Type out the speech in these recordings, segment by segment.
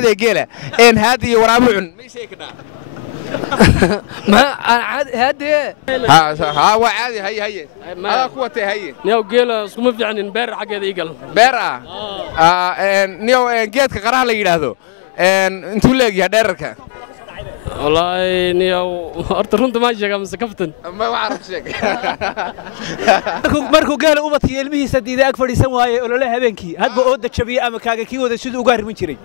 عادي جيله إن هذه ورابعون ما يشيء كذا ما أنا عادي هادي ها هو عادي هي هذا قوته هي نيو جيل سكوم في عن بير حاجة إيجل بيرة نيو جيت كقرها اللي يراهدو أنتوا لقي يا دركة والله نيو أرترون تماشي كم سكفتن ما بعرف شيء markuu gaala u batay ilmihiisa diiday ag fadhiisan waaye olole habeenkii hadba oo dajabiye ama kaaga kii wada sidoo uga harmin jiray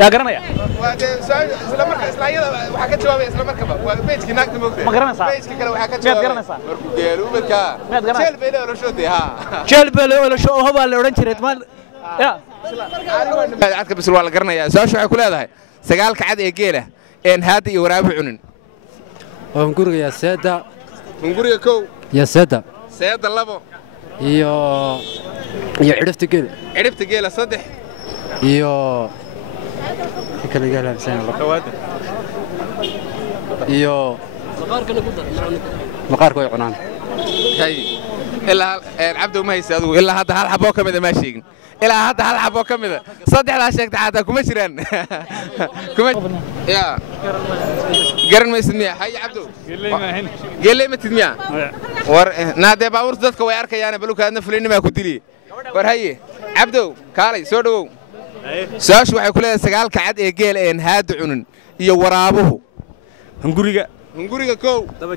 yaa garanaya isla markaa isla iyada waxa ka jawaabay isla markaa waa page naagta moogtay ma garanaysaa page kale waxa ka jawaabay markuu geelo u midka jeel beelo oo shoodii ha jeel beelo oo sho oo baa la oran jiray ya cadka bis waa la garanayaa su'aashu waxay ku leedahay sagaalka cad ee geela een haada iyo waraabu cunin hunguriga ya seeda hunguriga kow ya seeda seeda labo iyo cirifta geela saddex iyo kala gaala saan qawaad iyo maqaarka way cunaan hay ilaa abdu ma haysa adigu ilaa hadda hal xabo kamid ma sheegin ilaa hadda hal xabo kamid saddexda sheegta xataa kuma jiraan kuma ya garan ma ismiya hay abdu geelay ma tidmiya war naade baawur dadka way arkayaan balukaadna fulinima ku dili war haye abdu kaalay soo dhawow su'aashu waxay ku leedahay sagaalka cad ee geel een haad cunin iyo waraabuhu hunguriga kow daba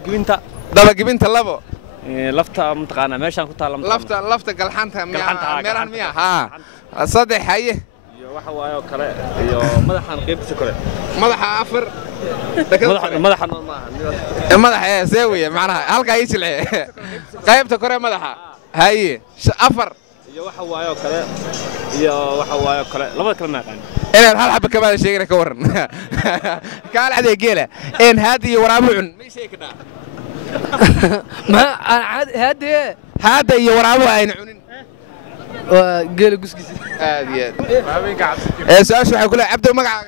gibinta labo lafta mutaqaana meeshaan ku taala lafta galxanta meelahan miya ha saddex haye iyo waxa waayo kale iyo madaxan qaybtiisa kale madaxa afar madaxa madaxa seewiye macnaha halka ay jilcay qaybta kore madaxa haye afar iyo waxa waayo kale labada kale ma yaqaan inaad hal xabba kamaada sheegina ka waran kaal cad ee geela een haad iyo waraabu cun ma sheegna ما أنا عادي هذا يورابو أين عنين قال قسقس هذه سؤال شو حيقول عبده مقع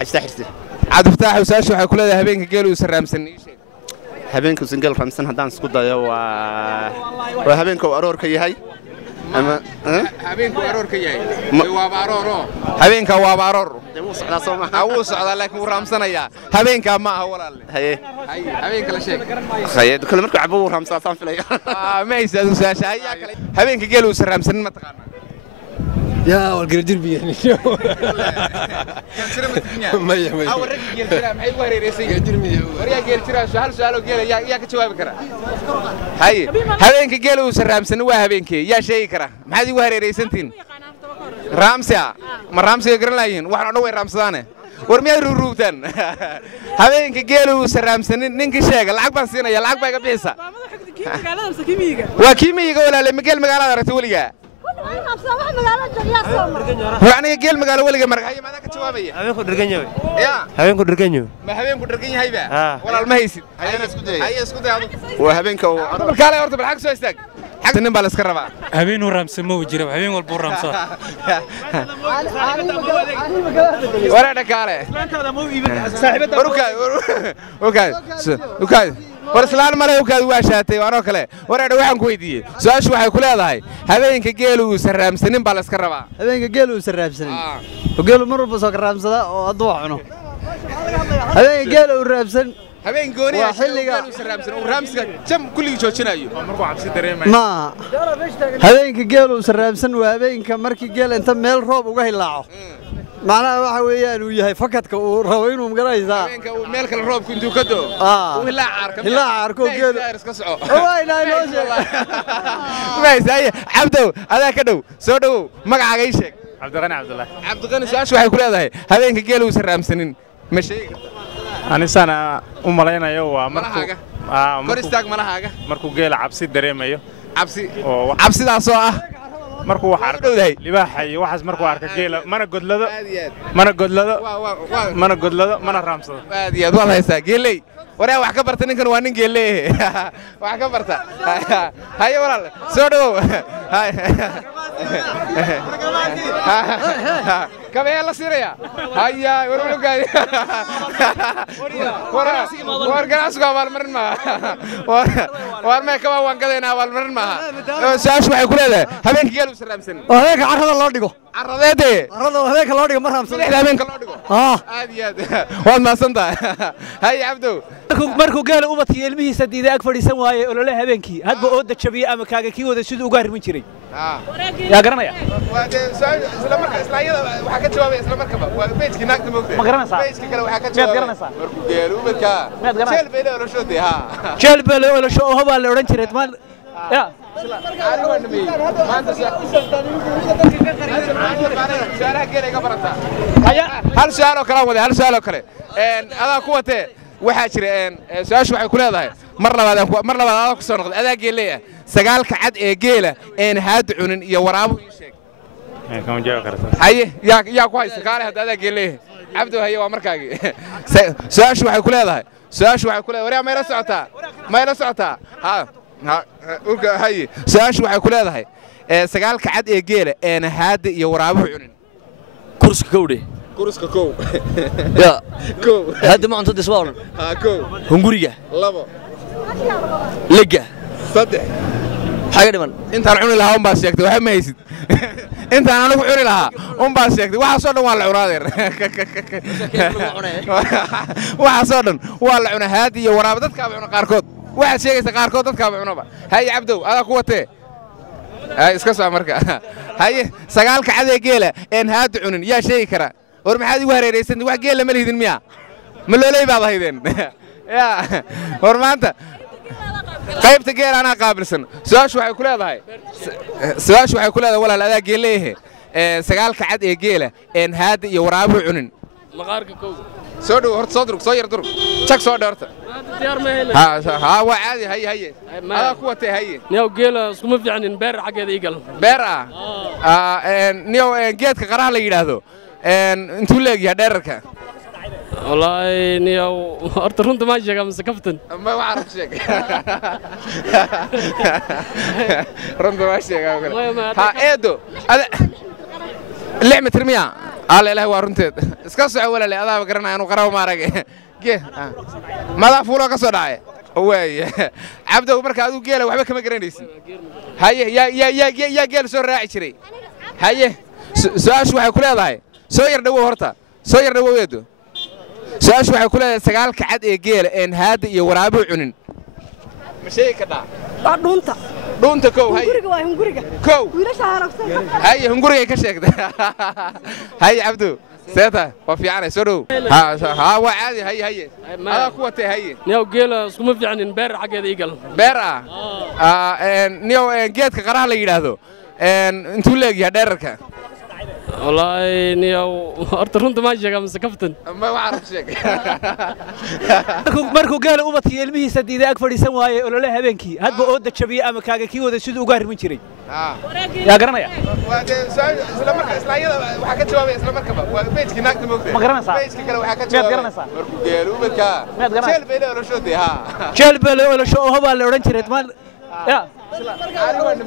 أجتاحرتي عاد فتاح وسؤال شو حيقول هذا هبينك قالوا يسرم سني هبينك وسنقل رمسن هدان سكودا يا وهبينك وأرور كي هاي أما هبينك وأرور كي هاي وابارورو هبينك وابارور أوص على لك ورمسنا يا هبينك ما هو ولا هاي هبينك لا شيء خير كل مركب عبور رمسان صان في ليا ما يسأل وساش هاي هبينك قالوا يسرم سن ما تقارن يا والقردين بيعني ما أول رجل جيل ترى محي وهري رئيسي وريا جيل ترى سؤال جيل يا كتشواب كرا هاي هبينك قالوا يسرم سن وهبينك يا شيء كرا محي وهري رئيسنتين رامسيا ما رامسيا قرنلاين وحنا نوي رامسانه ورمي روروبتن هبينك قالوا يسرم سن نينك شيء لعق بسينا يا لعق بقى بيسا وكيميجا ولا لمقال مقالة رتولية يعني قال مقالة ولا جمر هاي ماذا كتشوابية هبينكو درجنيو يا هبينكو درجنيو ما هبينكو درجنيو هاي بقى ولا المهيسي هاي اسكت هذا وهبينك بالكالة يورد بالعكس ويستك حق تنم بالاسكربا هبين ورمس مو جرب هبين والبور رمسا ورا كالة وكاي ورسلان مره وكاي واشاتay waano kale wareer waxaan ku weydiiyay su'aashu waxay ku leedahay habeenka geelu sarraamsanin baa la iska rabaa habeenka geelu sarraamsanin geelu mar walba soo karaamsada oo adoo cuno habeenka geelu raabsan habeen gooni ah xilliga sarraamsan oo raamsiga jam kulli joojinayo markuu cabsi dareemayo ma habeenka geelu sarraamsan waa habeenka markii geel inta meel roob uga hilaaco معناه واحد وياه وياه فقط وروين ومقرايزا مeel kale roobku intuu ka doo ila caarka ila caarko geed iska soco way inay noo sheeg maysay abdo adaa ka dhow soo dhow magacaaga ii sheeg cabdiqani su'aashu waxay ku leedahay habeenka geel uu sarraamsanin ma sheegi anisana u malaynayo waa koristaag malahaaga markuu geel cabsi dareemayo cabsidaas oo ah markuu wax arko libaaxa iyo waxaas markuu arko geela mana godlado mana raamsado aad iyo aad waad haysaa geeley waraa wax ka barta ninkan waa nin geeley wax ka barta haye walaal soo dhawow كم لا سيريا هيا ورملوكاي ورقنا سوق والمرن ما وارما كما وان قدينا والمرن ما ساش waxay ku leedahay habeenkii geel u saraamsan habeenka carrada loo dhigo carradeede habeenka loo dhigo ma raamsan habeenka loo dhigo aad iyo aad waad maasantahay hay cabdo markuu geel u batiyo ilmihiisa diiday ag fadhiisan waaye olole habeenkii hadba oo dajabiye ama kaaga kii wada sidoo uga arrimin jiray yaa garanaya isla markaa islaayada waxa ka jawaabay isla markaa waa page-ki naagta moogtay ma garanaysaa page-ki kale waxa ka jawaabay markuu geelo u badka jeel beelo oo shootay jeel beelo oo soo haba la oran jiray man ya hal su'aal oo kale adaa ku watee waxaa jira su'aashu waxay ku leedahay mar labaad adaa ku soo noqday adaa geelay sagaalka cad ee geela een haad cunin iyo waraabo ii sheeg kama jawaabi kartaa haye yaa ku haysta kaale hadda adaa geelay cabdo haye waa markaagi su'aashu waxay ku leedahay waraa mayla socotaa ha haye su'aashu waxay ku leedahay sagaalka cad ee geela een haad iyo waraabo cunin kurska kowdhe kurska kow ya kow hadda ma cunto disbaaran kow hunguriga labo lega saddex xaga dhiman intaan cuni lahaa un baa sheegtay waxa ma haysid intaan anigu cuni lahaa un baa sheegtay waxaasoo dhan waa la cunaadeer waxaasoo dhan waa la cunaa haadi iyo waraabo dadkaaba cuna qaarkood waxaad sheegaysa qaarkood dadkaaba cunaba haye cabdow adaa ku watee iska soo marka haye sagaalka cadee geela een haadi cunin yaa sheegi karaa war maxaad igu hareeraysan wax geela ma lihidin miya ma looley baad ahaydeen ya war maanta qaybta geela anaa qaabilsan su'aashu waxay ku leedahay walaal adaa geeleeyahe sagaalka cad ee geela een haadi iyo waraabo cunin maqaarka kow soo dhow horta soo durug soo yar durug jag soo dheerta ها وعادي هي هذا قوته هي نيو جيل اسكو فيعني بير حقيده يقل بير نيو جيدك قراha la yiraahdo intuu leeyahay dheerarka والله نيو horta runta ma sheega mise kaftan ma waxaan sheeg runta ma sheega ha eedo lix mitr miya alla ilaahay waa runteed iska soo walaal adaa garanay inuu qaraw maarag ماذا فولو كسر داعي ويا عبده وبركة أدو جيله وحبك كم جرينيسي هاي يا جيل سو راعي شري هاي سواش وحي كله ضاي سوير دو هرتا سوير دو يدو سواش وحي كله سجال كعد جيل إن هاد يورابو عنن مشي كذا دونتا كو هاي كو هاي هنغوري كشيك هاي عبده سيتا وفي عنا سرو ها وعادي هي هذا قوته هي نيو جيل اسكو فيعني بير حقيده يقل بير نيو جيدك قراha la yiraahdo intuu leeyahay dheerarka والله نيو horta runta ma sheega mise kaftan ma waxaan sheeg markuu geel u batiyo ilmihiisa diiday ag fadhiisan waaye olole habeenkii hadba oo dajabiye ama kaaga kii wada sidoo uga arrimin jiray yaa garanaya isla markaa islaayada waxa ka jawaabay isla markaa waa page-ki naagta moogtay ma garanaysaa page-ki kale waxa ka jawaabay markuu geel u badka jeel beelo oo shootay jeel beelo oo haba la oran jiray man ya